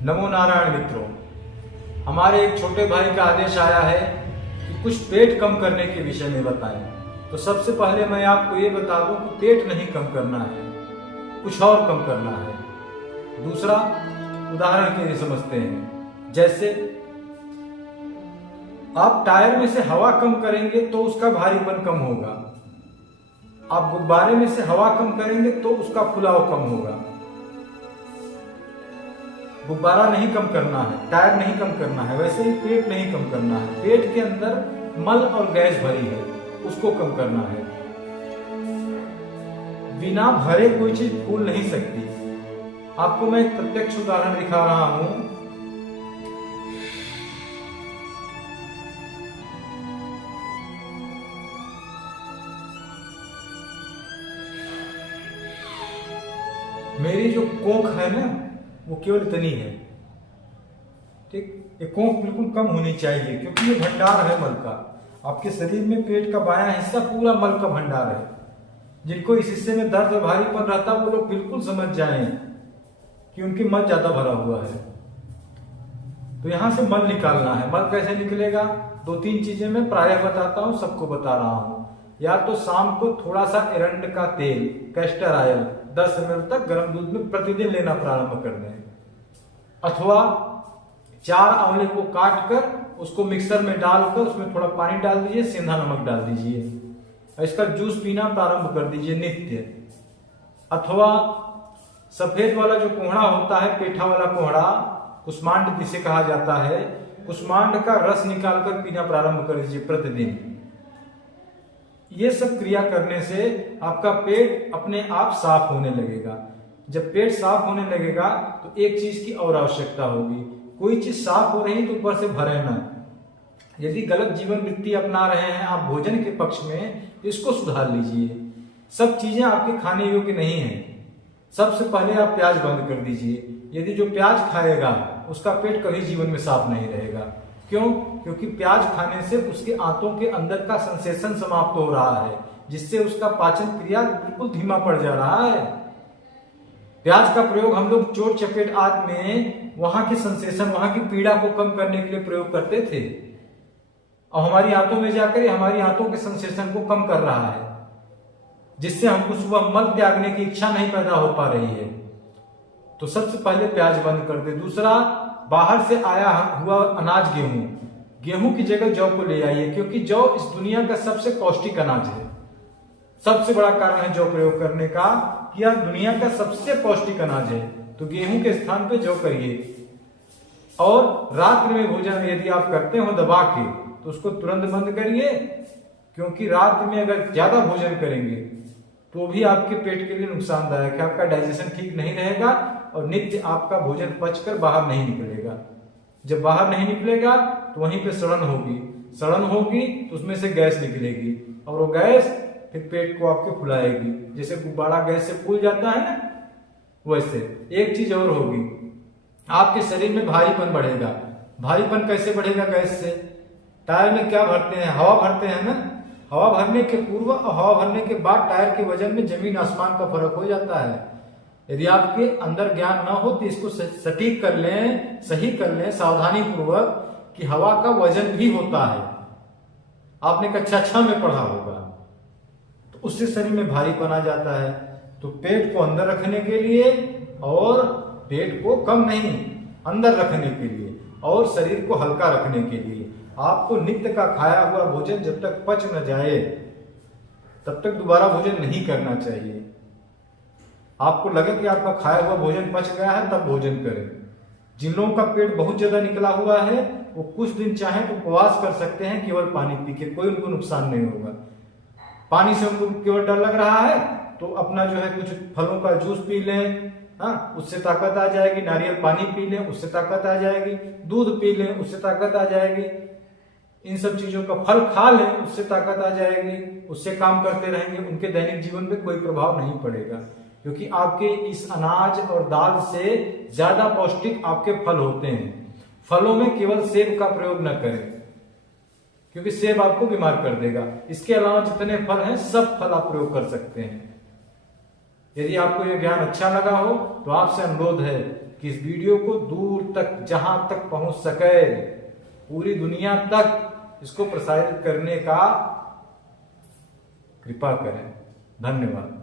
नमो नारायण मित्रों, हमारे एक छोटे भाई का आदेश आया है कि कुछ पेट कम करने के विषय में बताएं। तो सबसे पहले मैं आपको ये बता दूं कि पेट नहीं कम करना है, कुछ और कम करना है। दूसरा उदाहरण के लिए समझते हैं, जैसे आप टायर में से हवा कम करेंगे तो उसका भारीपन कम होगा, आप गुब्बारे में से हवा कम करेंगे तो उसका फुलाव कम होगा। गुब्बारा नहीं कम करना है, टायर नहीं कम करना है, वैसे ही पेट नहीं कम करना है। पेट के अंदर मल और गैस भरी है, उसको कम करना है। बिना भरे कोई चीज फूल नहीं सकती। आपको मैं एक प्रत्यक्ष उदाहरण दिखा रहा हूं। मेरी जो कोख है ना, वो केवल इतनी है, ठीक। ये कोख बिल्कुल कम होनी चाहिए, क्योंकि ये भंडार है मल का। आपके शरीर में पेट का बायां हिस्सा पूरा मल का भंडार है। जिनको इस हिस्से में दर्द और भारीपन रहता है, वो लोग बिल्कुल समझ जाएं कि उनकी मल ज्यादा भरा हुआ है। तो यहां से मल निकालना है। मल कैसे निकलेगा? 2-3 चीजें मैं प्रायः बताता हूं, सबको बता रहा हूं। या तो शाम को थोड़ा सा एरंड का तेल, कैस्टर ऑयल 10 ml तक गर्म दूध में प्रतिदिन लेना प्रारंभ कर दें। अथवा 4 आंवले को काट कर उसको मिक्सर में डालकर उसमें थोड़ा पानी डाल दीजिए, सेंधा नमक डाल दीजिए, इसका जूस पीना प्रारंभ कर दीजिए नित्य। अथवा सफेद वाला जो कोहड़ा होता है, पेठा वाला कोहड़ा, कुष्मांड जिसे कहा जाता है, कुष्मांड का रस निकालकर पीना प्रारंभ कर दीजिए प्रतिदिन। ये सब क्रिया करने से आपका पेट अपने आप साफ होने लगेगा। जब पेट साफ होने लगेगा तो एक चीज की और आवश्यकता होगी। कोई चीज साफ हो रही तो ऊपर से भरे ना। यदि गलत जीवन वृत्ति अपना रहे हैं आप भोजन के पक्ष में, इसको सुधार लीजिए। सब चीजें आपके खाने योग्य नहीं है। सबसे पहले आप प्याज बंद कर दीजिए। यदि जो प्याज खाएगा उसका पेट कभी जीवन में साफ नहीं रहेगा। क्यों? क्योंकि प्याज खाने से उसके आंतों के अंदर का सेंसेशन समाप्त हो रहा है, जिससे उसका पाचन क्रिया बिल्कुल धीमा पड़ जा रहा है। प्याज का प्रयोग हम लोग चोट चपेट आदि में वहां के सेंसेशन, वहां की पीड़ा को कम करने के लिए प्रयोग करते थे, और हमारी आंतों में जाकर हमारी आंतों के सेंसेशन को कम कर रहा है, जिससे हमको सुबह मल त्यागने की इच्छा नहीं पैदा हो पा रही है। तो सबसे पहले प्याज बंद कर दे। दूसरा, बाहर से आया हुआ अनाज गेहूं की जगह जौ को ले आइए, क्योंकि जौ इस दुनिया का सबसे पौष्टिक अनाज है। सबसे बड़ा कारण है जौ प्रयोग करने का कि यह दुनिया का सबसे पौष्टिक अनाज है। तो गेहूं के स्थान पे जौ करिए। और रात्रि में भोजन यदि आप करते हो दबा के, तो उसको तुरंत बंद करिए, क्योंकि रात में अगर ज्यादा भोजन करेंगे तो भी आपके पेट के लिए नुकसानदायक है। आपका डाइजेशन ठीक नहीं रहेगा और नित्य आपका भोजन पचकर बाहर नहीं निकलेगा। जब बाहर नहीं निकलेगा तो वहीं पे सड़न होगी तो उसमें से गैस निकलेगी, और वो गैस फिर पेट को आपके फुलाएगी। जैसे गुब्बारा गैस से फूल जाता है ना, वैसे। एक चीज और होगी, आपके शरीर में भारीपन बढ़ेगा। भारीपन कैसे बढ़ेगा? गैस से। टायर में क्या भरते हैं? हवा भरते हैं ना। हवा भरने के पूर्व और हवा भरने के बाद टायर के वजन में जमीन आसमान का फर्क हो जाता है। यदि आपके अंदर ज्ञान न हो तो इसको सटीक कर लें, सही कर लें सावधानी पूर्वक, कि हवा का वजन भी होता है। आपने कक्षा 6 में पढ़ा होगा। तो उससे शरीर में भारीपन आ जाता है। तो पेट को अंदर रखने के लिए, और पेट को कम नहीं अंदर रखने के लिए, और शरीर को हल्का रखने के लिए आपको नित्य का खाया हुआ भोजन जब तक पच न जाए तब तक दोबारा भोजन नहीं करना चाहिए। आपको लगे कि आपका खाया हुआ भोजन पच गया है, तब भोजन करें। जिन लोगों का पेट बहुत ज्यादा निकला हुआ है वो कुछ दिन चाहे तो उपवास कर सकते हैं केवल पानी पी के, कोई उनको नुकसान नहीं होगा। पानी से उनको केवल डर लग रहा है तो अपना जो है कुछ फलों का जूस पी लें, हाँ, उससे ताकत आ जाएगी। नारियल पानी पी लें, उससे ताकत आ जाएगी। दूध पी लें, उससे ताकत आ जाएगी। इन सब चीजों का फल खा लें, उससे ताकत आ जाएगी। उससे काम करते रहेंगे, उनके दैनिक जीवन पे कोई प्रभाव नहीं पड़ेगा, क्योंकि आपके इस अनाज और दाल से ज्यादा पौष्टिक आपके फल होते हैं। फलों में केवल सेब का प्रयोग न करें, क्योंकि सेब आपको बीमार कर देगा। इसके अलावा जितने फल हैं सब फल आप प्रयोग कर सकते हैं। यदि आपको यह ज्ञान अच्छा लगा हो तो आपसे अनुरोध है कि इस वीडियो को दूर तक, जहां तक पहुंच सके, पूरी दुनिया तक इसको प्रसारित करने का कृपा करें। धन्यवाद।